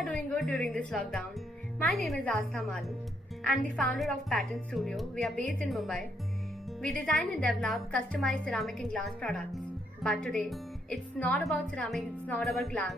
are doing good during this lockdown. My name is Astha Malu. I'm the founder of Pattern Studio. We are based in Mumbai. We design and develop customized ceramic and glass products. But today, it's not about ceramic, it's not about glass.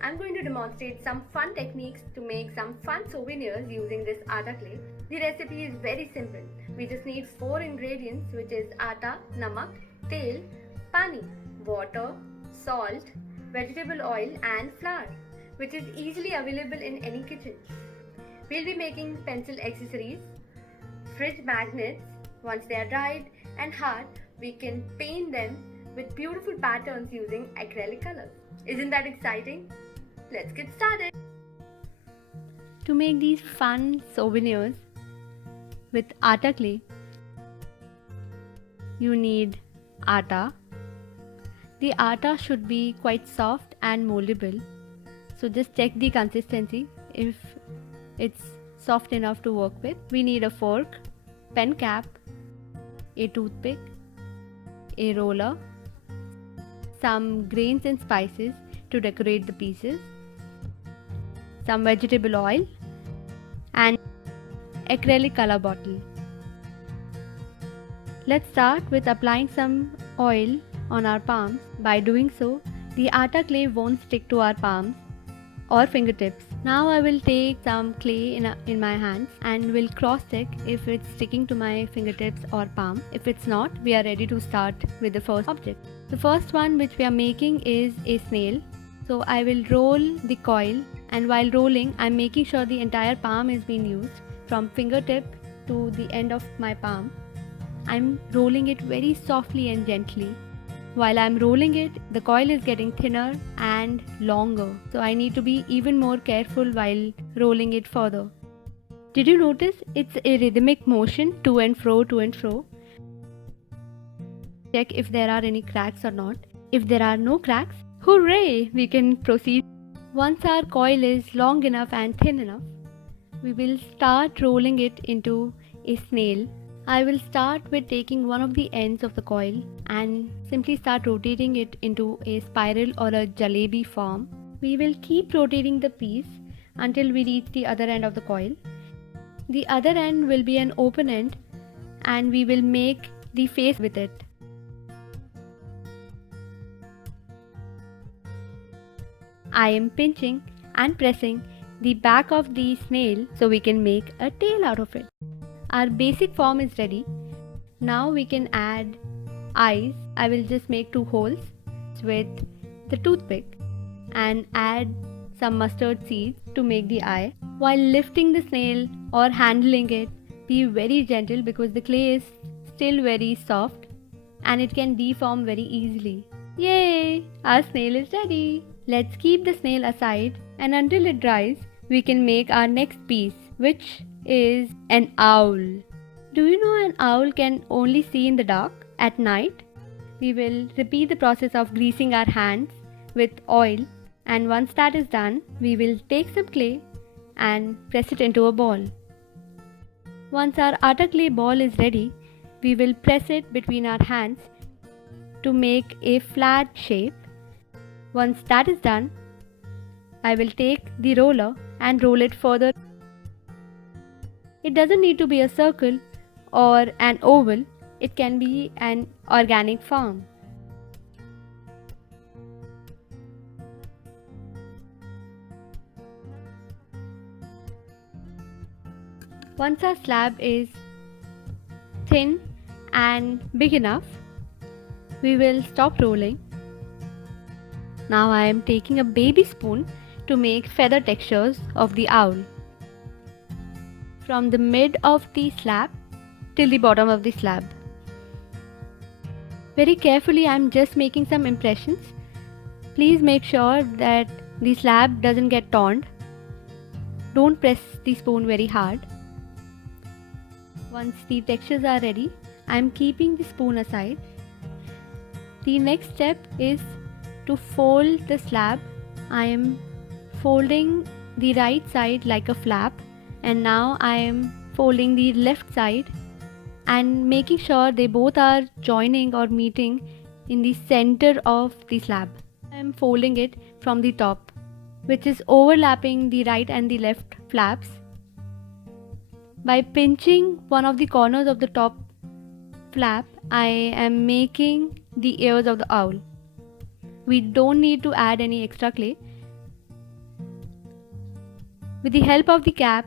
I'm going to demonstrate some fun techniques to make some fun souvenirs using this atta clay. The recipe is very simple. We just need 4 ingredients, which is atta, namak, tel, pani, water, salt, vegetable oil and flour, which is easily available in any kitchen. We'll be making pencil accessories, fridge magnets. Once they are dried and hard, we can paint them with beautiful patterns using acrylic colors. Isn't that exciting? Let's get started. To make these fun souvenirs with atta clay, you need atta. The atta should be quite soft and moldable. So just check the consistency if it's soft enough to work with. We need a fork, pen cap, a toothpick, a roller, some grains and spices to decorate the pieces, some vegetable oil and acrylic color bottle. Let's start with applying some oil on our palms. By doing so, the atta clay won't stick to our palms or fingertips. Now I will take some clay in my hands and will cross check if it's sticking to my fingertips or palm. If it's not, we are ready to start with the first object. The first one which we are making is a snail. So I will roll the coil, and while rolling I'm making sure the entire palm is being used from fingertip to the end of my palm. I'm rolling it very softly and gently. While I'm rolling it, the coil is getting thinner and longer, so I need to be even more careful while rolling it further. Did you notice it's a rhythmic motion, to and fro, to and fro? Check if there are any cracks or not. If there are no cracks, hooray! We can proceed. Once our coil is long enough and thin enough, we will start rolling it into a snail. I will start with taking one of the ends of the coil and simply start rotating it into a spiral or a jalebi form. We will keep rotating the piece until we reach the other end of the coil. The other end will be an open end and we will make the face with it. I am pinching and pressing the back of the snail so we can make a tail out of it. Our basic form is ready. Now we can add eyes. I will just make 2 holes with the toothpick and add some mustard seeds to make the eye. While lifting the snail or handling it, be very gentle because the clay is still very soft and it can deform very easily. Yay! Our snail is ready. Let's keep the snail aside, and until it dries, we can make our next piece, which is an owl. Do you know an owl can only see in the dark at night? We will repeat the process of greasing our hands with oil, and once that is done, we will take some clay and press it into a ball. Once our atta clay ball is ready, we will press it between our hands to make a flat shape. Once that is done, I will take the roller and roll it further. It doesn't need to be a circle or an oval, it can be an organic form. Once our slab is thin and big enough, we will stop rolling. Now I am taking a baby spoon to make feather textures of the owl. From the mid of the slab till the bottom of the slab. Very carefully I am just making some impressions. Please make sure that the slab doesn't get torn. Don't press the spoon very hard. Once the textures are ready, I am keeping the spoon aside. The next step is to fold the slab. I am folding the right side like a flap, and now I am folding the left side and making sure they both are joining or meeting in the center of the slab. I am folding it from the top. which is overlapping the right and the left flaps. By pinching one of the corners of the top flap, I am making the ears of the owl. We don't need to add any extra clay. With the help of the cap,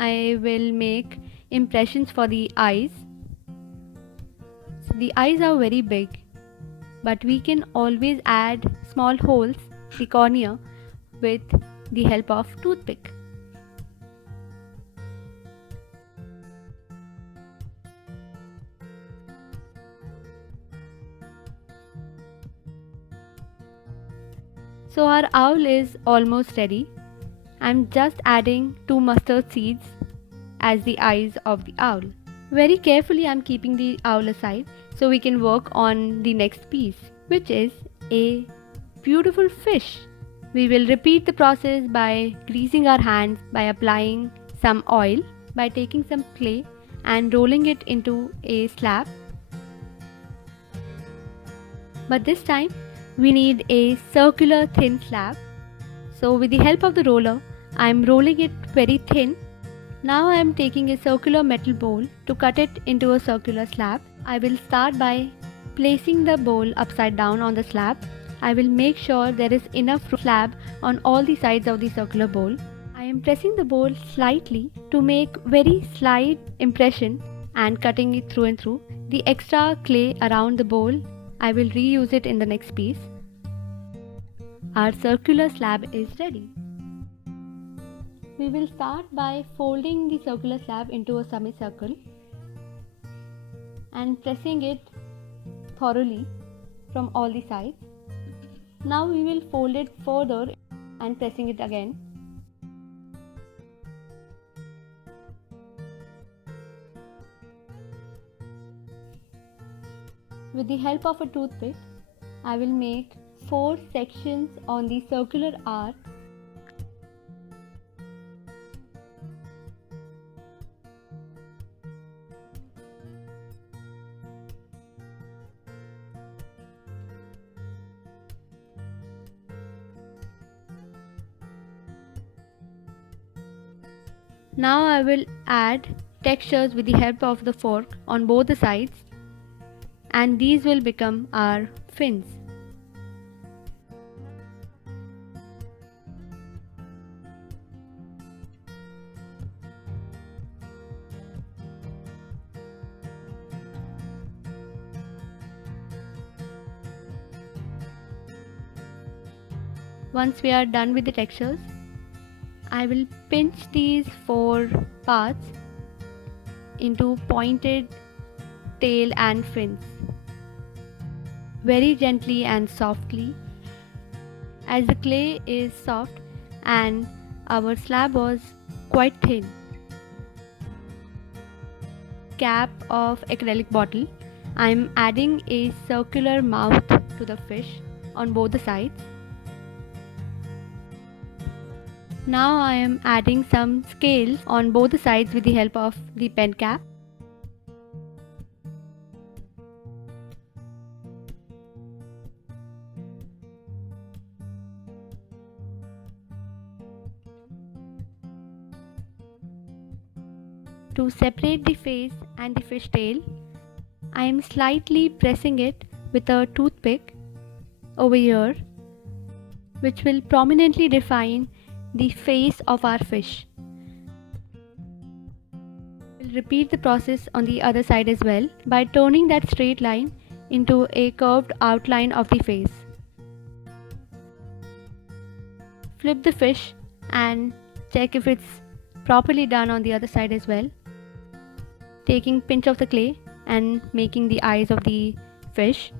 I will make impressions for the eyes. The eyes are very big, but we can always add small holes, the cornea, with the help of toothpick. So our owl is almost ready. I'm just adding 2 mustard seeds as the eyes of the owl. Very carefully I'm keeping the owl aside so we can work on the next piece, which is a beautiful fish. We will repeat the process by greasing our hands, by applying some oil, by taking some clay and rolling it into a slab. But this time we need a circular thin slab. So with the help of the roller, I am rolling it very thin. Now I am taking a circular metal bowl to cut it into a circular slab. I will start by placing the bowl upside down on the slab. I will make sure there is enough slab on all the sides of the circular bowl. I am pressing the bowl slightly to make very slight impression and cutting it through and through. The extra clay around the bowl, I will reuse it in the next piece. Our circular slab is ready. We will start by folding the circular slab into a semicircle and pressing it thoroughly from all the sides. Now we will fold it further and pressing it again. With the help of a toothpick, I will make 4 sections on the circular arc. Now I will add textures with the help of the fork on both the sides, and these will become our fins. Once we are done with the textures, I will pinch these 4 parts into pointed tail and fins, very gently and softly. As the clay is soft and our slab was quite thin. Cap of acrylic bottle, I am adding a circular mouth to the fish on both the sides. Now I am adding some scales on both the sides with the help of the pen cap. To separate the face and the fish tail, I am slightly pressing it with a toothpick over here, which will prominently define the face of our fish. We'll repeat the process on the other side as well by turning that straight line into a curved outline of the face. Flip the fish and check if it's properly done on the other side as well. Taking pinch of the clay and making the eyes of the fish.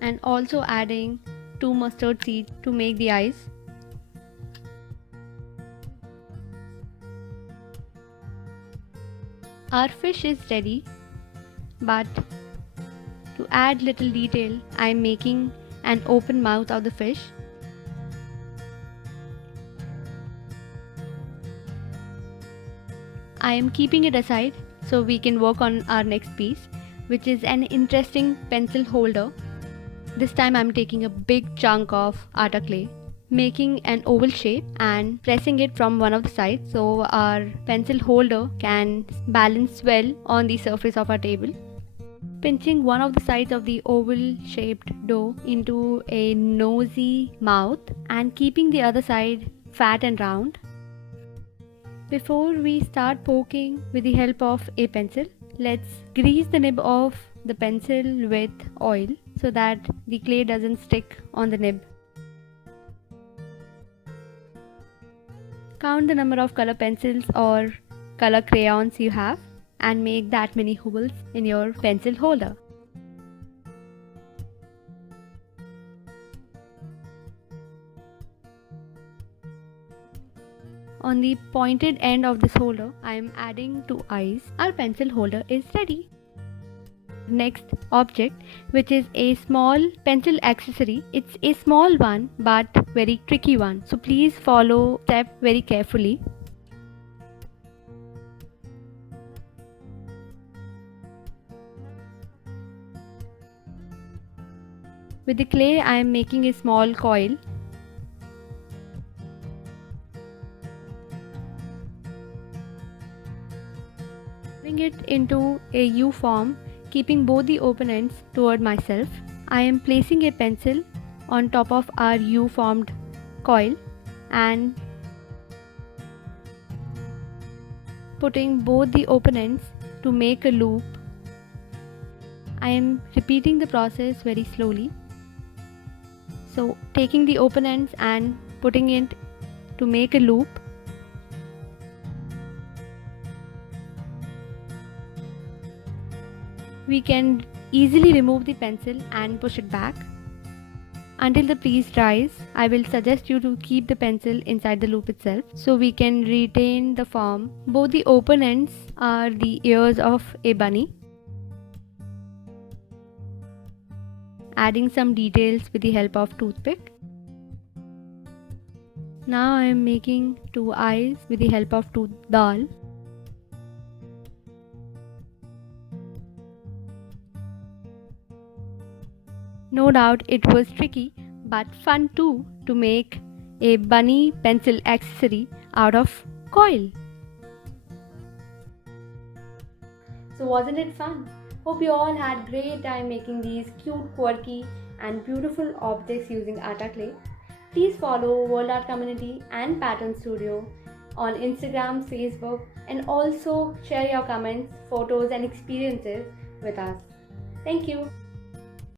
And also adding 2 mustard seeds to make the eyes. Our fish is ready, but to add little detail, I am making an open mouth of the fish. I am keeping it aside so we can work on our next piece, which is an interesting pencil holder. This time I'm taking a big chunk of atta clay, making an oval shape and pressing it from one of the sides so our pencil holder can balance well on the surface of our table. Pinching one of the sides of the oval shaped dough into a nosy mouth and keeping the other side fat and round. Before we start poking with the help of a pencil, let's grease the nib of the pencil with oil so that the clay doesn't stick on the nib. Count the number of color pencils or color crayons you have and make that many holes in your pencil holder. On the pointed end of this holder, I am adding 2 eyes. Our pencil holder is ready. Next object, which is a small pencil accessory. It's a small one but very tricky one. So please follow step very carefully. With the clay, I am making a small coil. Bring it into a U form, keeping both the open ends toward myself. I am placing a pencil on top of our U formed coil and putting both the open ends to make a loop. I am repeating the process very slowly. So taking the open ends and putting it to make a loop. We can easily remove the pencil and push it back. Until the piece dries, I will suggest you to keep the pencil inside the loop itself so we can retain the form. Both the open ends are the ears of a bunny. Adding some details with the help of toothpick. Now I am making 2 eyes with the help of tooth dal. No doubt it was tricky but fun too to make a bunny pencil accessory out of coil. So wasn't it fun? Hope you all had great time making these cute, quirky and beautiful objects using atta clay. Please follow World Art Community and Pattern Studio on Instagram, Facebook, and also share your comments, photos and experiences with us. Thank you.